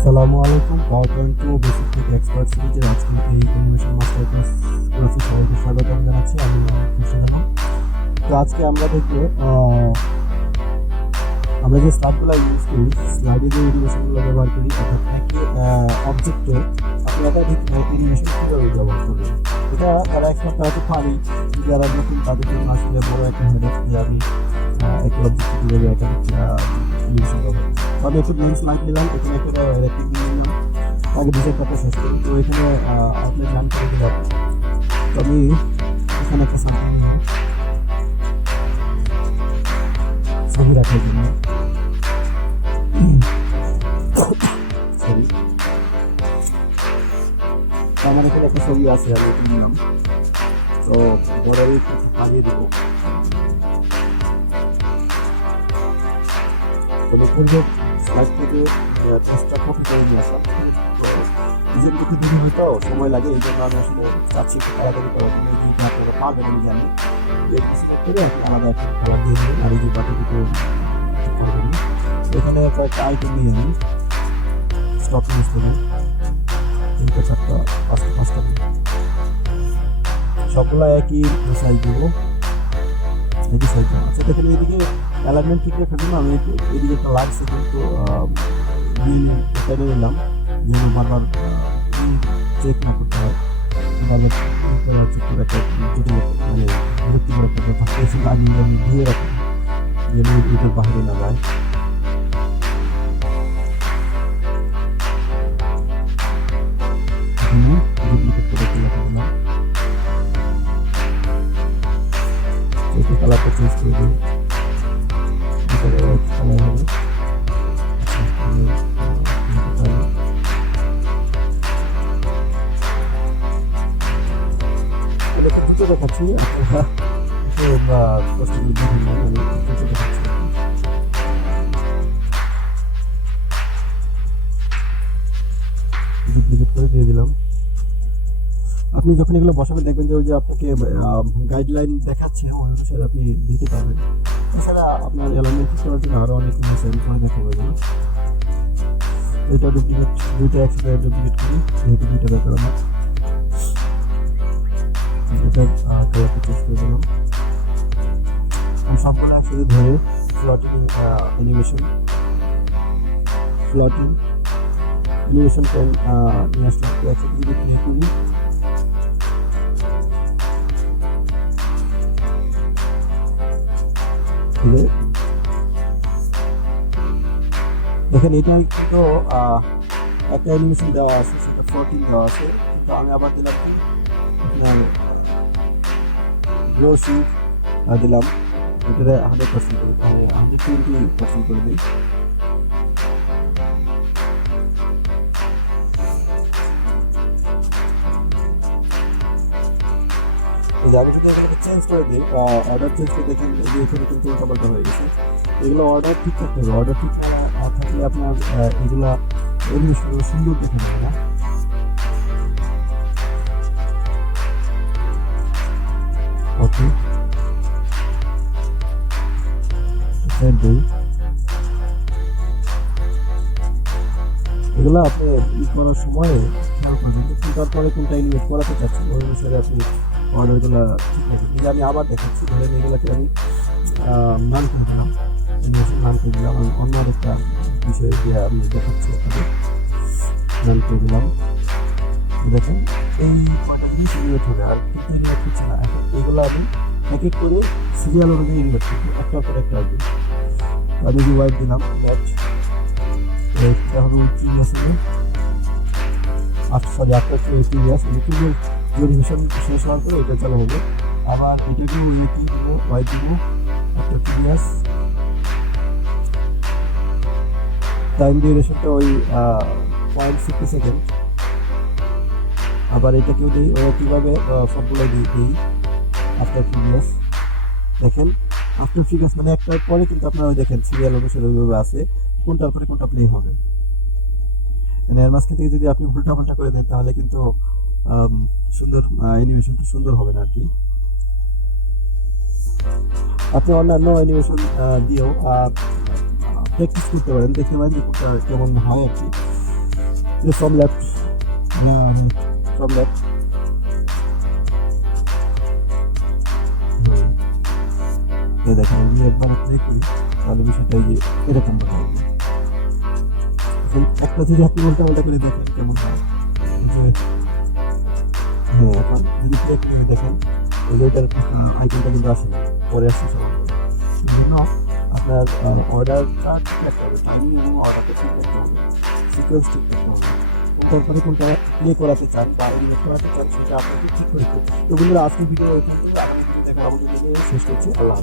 আসসালামু আলাইকুম। Point two basic থেকে এক্সপার্ট সিরিজের আজকে এই অ্যানিমেশন মাস্টার ক্লাস ক্লাসে সবাইকে স্বাগতম জানাচ্ছি। আমি হোসেন তো আজকে আমরা দেখব আমরা যে স্লাইডগুলো ইউজ করি স্লাইডে যে অ্যানিমেশনগুলো ব্যবহার করি, অর্থাৎ একটি অবজেক্টে আপনি একাধিক অ্যানিমেশন কীভাবে ব্যবহার করবেন। এটা যারা এক্সপার্ট তারা তো পারি যারা নতুন, তাদের জন্য আসলে বড় একটা হেডেক যে আমি একটি অবজেক্ট কীভাবে একাধিক অ্যানিমেশন ব্যবহার করি। তবে একটু মেন স্লাইড নিলাম, এখানে একটা আগে ডিজাইন করতে শেষ করি। তো এখানে আপনি জান করে দিলাম তো আমি এখানে একটা সামনে ছবি রাখার জন্য। আমার এখানে একটা ছবি আছে, আমি নিলাম। তো একটু বানিয়ে দেবো। তো স্লাইড থেকে টেস্টটা কপি করে নিয়ে আসলাম তো নিজের দিকে দিকে হয়তো সময় লাগে, এই জন্য আমি আসলে চাচ্ছি তাড়াতাড়ি করার জন্য এই যে আপনারা পাবেন আমি জানি। আলাদা কালার দিয়ে আর এই যে দেবেন এখানে কয়েকটা আইটেম নিয়ে আমি। স্টক ইউজ করবেন তিনটা, চারটা, পাঁচটা পাঁচটা সবগুলো একই সাইজ দেবো। একই সাইড দেখেন এদিকে অ্যালাইনমেন্ট ঠিক রাখার জন্য আমি এদিকে একটা লাগছে কিন্তু গ্রিন এটা নিলাম যেন বারবার চেক না করতে হয়। মানে বাইরে না যায়। একটু কালারটা দিই এটার কালার হবে দেখাচ্ছি দেখাচ্ছি ডুপ্লিকেট করে দিয়ে দিলাম। আপনি যখন এগুলো বসাবেন, দেখবেন যে ওই যে আপনাকে গাইডলাইন দেখাচ্ছে ওই অনুসারে আপনি দিতে পারবেন। এছাড়া আপনার অ্যালাইনমেন্ট করার জন্য আরও অনেক পরে দেখাবো এগুলো। এটা ডুপ্লিকেট দুইটা একসাথে ডুপ্লিকেট করি, যেহেতু দুইটা ব্যাপার আমার। করে সবগুলো একসাথে ধরে ফ্লটিং অ্যানিমেশন ফ্লটিং নিয়ে আসলাম। করি খুলে দেখেন এটা কিন্তু একটা অ্যানিমেশন দেওয়া আছে, সেটা ফোরটিন দেওয়া আছে, কিন্তু আমি আবার দিলাম কি? আপনার দিলাম। এটা হান্ড্রেড পার্সেন্ট করে হান্ড্রেড টোয়েন্টি পার্সেন্ট করে দিই। এই যে আমি যদি এখানে চেঞ্জ করে দিই অর্ডার চেঞ্জ করে দেখেন এই যে এখানে কিন্তু উল্টাপাল্টা হয়ে গেছে। এগুলো অর্ডার ঠিক থাকতে হবে। অর্ডার ঠিক না থাকলে আপনার এগুলা এগুলো সুন্দর দেখে নেবে না। ওকে এগুলো আপনি ই করার সময় খেয়াল করবেন যে কোনটার পরে কোনটা ইনভেস্ট করাতে চাচ্ছেন, ওই অনুসারে আপনি অর্ডারগুলো যে আমি আবার দেখাচ্ছি ধরেন এগুলোকে আমি নাম করে দিলাম ইনভেস্ট নাম করে দিলাম আমি অন্য আরেকটা বিষয়ে দিয়ে আমি দেখাচ্ছি আপনাদের। নাম করে দেখেন, এই কয়টা জিনিস হবে আর কিন্তু ইনভেস্ট হচ্ছে না এগুলো আমি এক এক করে সিরিয়াল অনুযায়ী ইনভেস্ট করব একটা পর একটা আসবে আমি যে ওয়াইট দিলাম ওয়াইট এটা হবে প্রিভিয়াস আট সরি আটটা হচ্ছে ইউটিউবের ভেরিফিকেশন শেষ হওয়ার পরে এটা চালু হবে। আবার এটাকে ইউটিউব দিব ওয়াই দিব একটা টাইম ডিউরেশনটা ওই পয়েন্ট ফিফটি সেকেন্ড আবার এটাকেও দিই ওরা কীভাবে সবগুলো দিই দিই আফটার প্রিভিয়াস দেখেন আফটার প্রিভিয়াস মানে একটার পরে কিন্তু আপনারা দেখেন সিরিয়াল অনুসারে ওইভাবে আছে, কোনটার পরে কোনটা প্লে হবে। মানে এর মাঝখান থেকে যদি আপনি উল্টা পাল্টা করে দেন, তাহলে কিন্তু সুন্দর অ্যানিমেশনটা সুন্দর হবে না আর কি আপনি অন্যান্য অ্যানিমেশন দিয়েও প্র্যাকটিস করতে পারেন দেখতে পারেন কেমন হয় আর কি সব সব. From left. হুম। এই দেখেন, আমি একবার এরকম একটা যদি আপনি উল্টা উল্টা করে দেখেন, কেমন হয় হ্যাঁ এখন যদি পরে আসছে সবার আপনার অর্ডারটা ঠিক রাখতে হবে ঠিক রাখতে হবে। সিকোয়েন্স ঠিক কোনটা প্লে করাতে চান বা এলিমেন্ট করাতে চান, সেটা আপনাকে ঠিক করে তো বন্ধুরা আজকের ভিডিও এখান আগামী ভিডিও দেখার আমাদের শেষ করছি। আল্লাহ